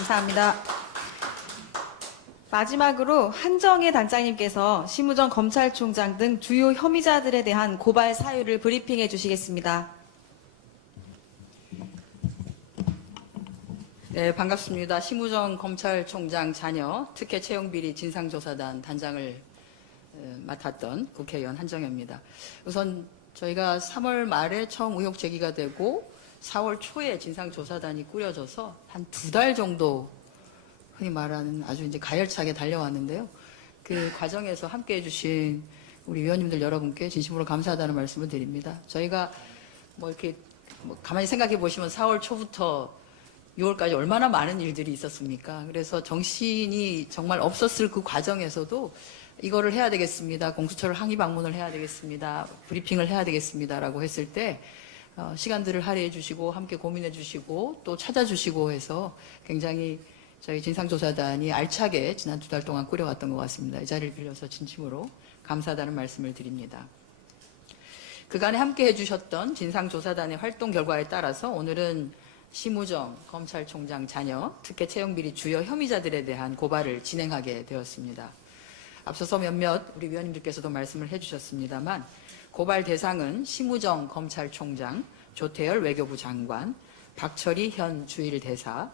감사합니다. 마지막으로 한정혜 단장님께서 심우정 검찰총장 등 주요 혐의자들에 대한 고발 사유를 브리핑해 주시겠습니다. 네, 반갑습니다. 심우정 검찰총장 자녀 특혜 채용비리 진상조사단 단장을 맡았던 국회의원 한정혜입니다. 우선 저희가 3월 말에 처음 의혹 제기가 되고 4월 초에 진상조사단이 꾸려져서 한 2달 정도 흔히 말하는 아주 이제 가열차게 달려왔는데요. 그 과정에서 함께 해주신 우리 위원님들 여러분께 진심으로 감사하다는 말씀을 드립니다. 저희가 이렇게 가만히 생각해 보시면 4월 초부터 6월까지 얼마나 많은 일들이 있었습니까? 그래서 정신이 정말 없었을 그 과정에서도 이거를 해야 되겠습니다. 공수처를 항의 방문을 해야 되겠습니다. 브리핑을 해야 되겠습니다라고 했을 때 시간들을 할애해 주시고 함께 고민해 주시고 또 찾아주시고 해서 굉장히 저희 진상조사단이 알차게 지난 2달 동안 꾸려왔던 것 같습니다. 이 자리를 빌려서 진심으로 감사하다는 말씀을 드립니다. 그간에 함께 해주셨던 진상조사단의 활동 결과에 따라서 오늘은 심우정 검찰총장 자녀 특혜 채용비리 주요 혐의자들에 대한 고발을 진행하게 되었습니다. 앞서서 몇몇 우리 위원님들께서도 말씀을 해주셨습니다만 고발 대상은 심우정 검찰총장, 조태열 외교부 장관, 박철희 현 주일대사,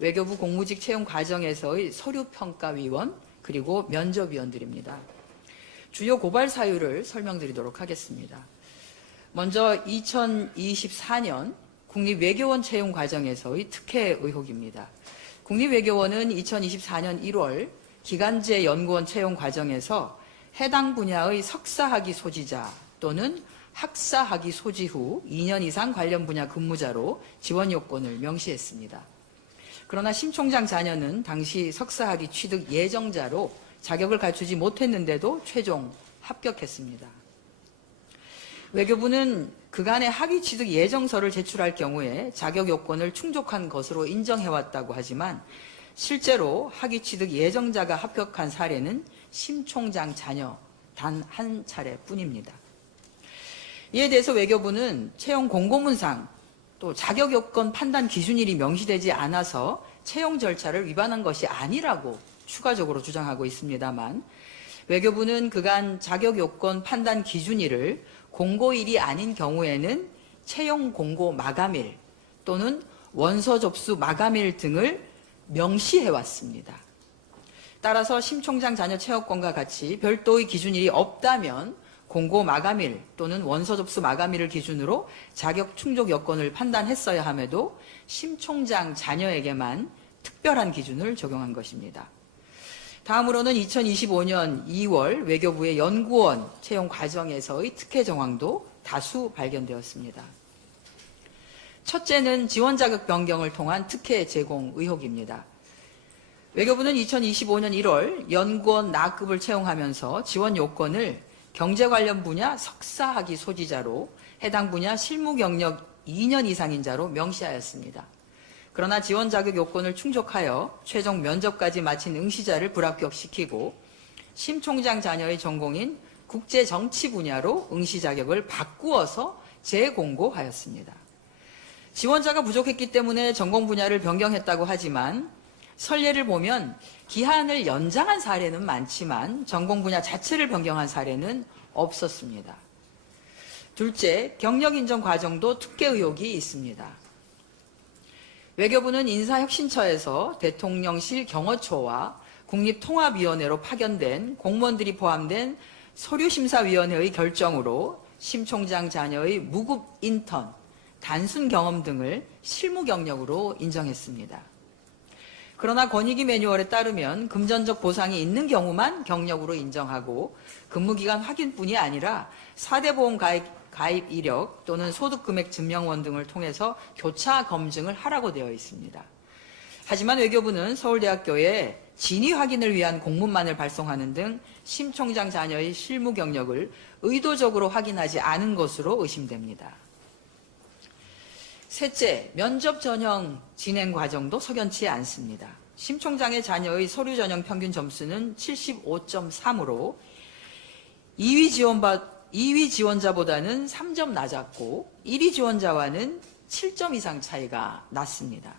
외교부 공무직 채용 과정에서의 서류평가위원, 그리고 면접위원들입니다. 주요 고발 사유를 설명드리도록 하겠습니다. 먼저 2024년 국립외교원 채용 과정에서의 특혜 의혹입니다. 국립외교원은 2024년 1월 기간제 연구원 채용 과정에서 해당 분야의 석사학위 소지자 또는 학사학위 소지 후 2년 이상 관련 분야 근무자로 지원 요건을 명시했습니다. 그러나 심 총장 자녀는 당시 석사학위 취득 예정자로 자격을 갖추지 못했는데도 최종 합격했습니다. 외교부는 그간의 학위 취득 예정서를 제출할 경우에 자격 요건을 충족한 것으로 인정해왔다고 하지만 실제로 학위 취득 예정자가 합격한 사례는 심 총장 자녀 단 한 차례뿐입니다. 이에 대해서 외교부는 채용 공고문상 또 자격 요건 판단 기준일이 명시되지 않아서 채용 절차를 위반한 것이 아니라고 추가적으로 주장하고 있습니다만 외교부는 그간 자격 요건 판단 기준일을 공고일이 아닌 경우에는 채용 공고 마감일 또는 원서 접수 마감일 등을 명시해 왔습니다. 따라서 심 총장 자녀 채용권과 같이 별도의 기준일이 없다면 공고 마감일 또는 원서 접수 마감일을 기준으로 자격 충족 여건을 판단했어야 함에도 심 총장 자녀에게만 특별한 기준을 적용한 것입니다. 다음으로는 2025년 2월 외교부의 연구원 채용 과정에서의 특혜 정황도 다수 발견되었습니다. 첫째는 지원 자격 변경을 통한 특혜 제공 의혹입니다. 외교부는 2025년 1월 연구원 나급을 채용하면서 지원 요건을 경제 관련 분야 석사학위 소지자로 해당 분야 실무 경력 2년 이상인 자로 명시하였습니다. 그러나 지원 자격 요건을 충족하여 최종 면접까지 마친 응시자를 불합격시키고 심 총장 자녀의 전공인 국제정치 분야로 응시 자격을 바꾸어서 재공고하였습니다. 지원자가 부족했기 때문에 전공 분야를 변경했다고 하지만 선례를 보면 기한을 연장한 사례는 많지만 전공 분야 자체를 변경한 사례는 없었습니다. 둘째, 경력 인정 과정도 특혜 의혹이 있습니다. 외교부는 인사혁신처에서 대통령실 경호처와 국립통합위원회로 파견된 공무원들이 포함된 서류심사위원회의 결정으로 심 총장 자녀의 무급 인턴, 단순 경험 등을 실무 경력으로 인정했습니다. 그러나 권익위 매뉴얼에 따르면 금전적 보상이 있는 경우만 경력으로 인정하고 근무기간 확인뿐이 아니라 4대 보험 가입 이력 또는 소득금액 증명원 등을 통해서 교차 검증을 하라고 되어 있습니다. 하지만 외교부는 서울대학교에 진위 확인을 위한 공문만을 발송하는 등 심 총장 자녀의 실무 경력을 의도적으로 확인하지 않은 것으로 의심됩니다. 셋째, 면접 전형 진행 과정도 석연치 않습니다. 심 총장의 자녀의 서류 전형 평균 점수는 75.3으로 2위 지원자보다는 3점 낮았고 1위 지원자와는 7점 이상 차이가 났습니다.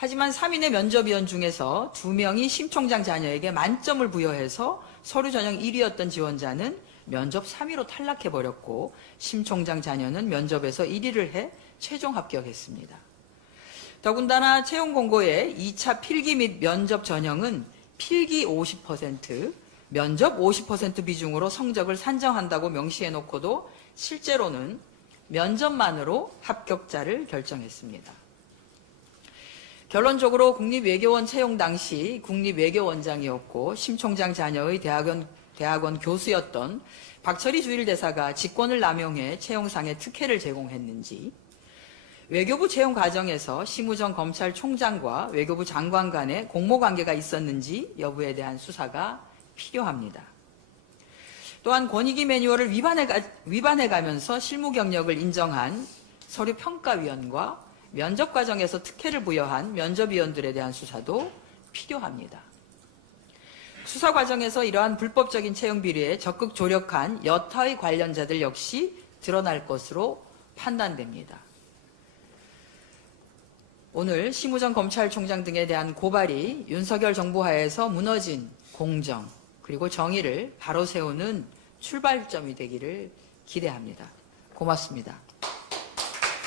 하지만 3인의 면접위원 중에서 2명이 심 총장 자녀에게 만점을 부여해서 서류 전형 1위였던 지원자는 면접 3위로 탈락해버렸고 심 총장 자녀는 면접에서 1위를 해 최종 합격했습니다. 더군다나 채용 공고의 2차 필기 및 면접 전형은 필기 50%, 면접 50% 비중으로 성적을 산정한다고 명시해놓고도 실제로는 면접만으로 합격자를 결정했습니다. 결론적으로 국립외교원 채용 당시 국립외교원장이었고 심 총장 자녀의 대학원 교수였던 박철희 주일대사가 직권을 남용해 채용상의 특혜를 제공했는지, 외교부 채용 과정에서 심우정 검찰총장과 외교부 장관 간의 공모관계가 있었는지 여부에 대한 수사가 필요합니다. 또한 권익위 매뉴얼을 위반해가면서 실무 경력을 인정한 서류평가위원과 면접 과정에서 특혜를 부여한 면접위원들에 대한 수사도 필요합니다. 수사 과정에서 이러한 불법적인 채용 비리에 적극 조력한 여타의 관련자들 역시 드러날 것으로 판단됩니다. 오늘 심우정 검찰총장 등에 대한 고발이 윤석열 정부 하에서 무너진 공정 그리고 정의를 바로 세우는 출발점이 되기를 기대합니다. 고맙습니다.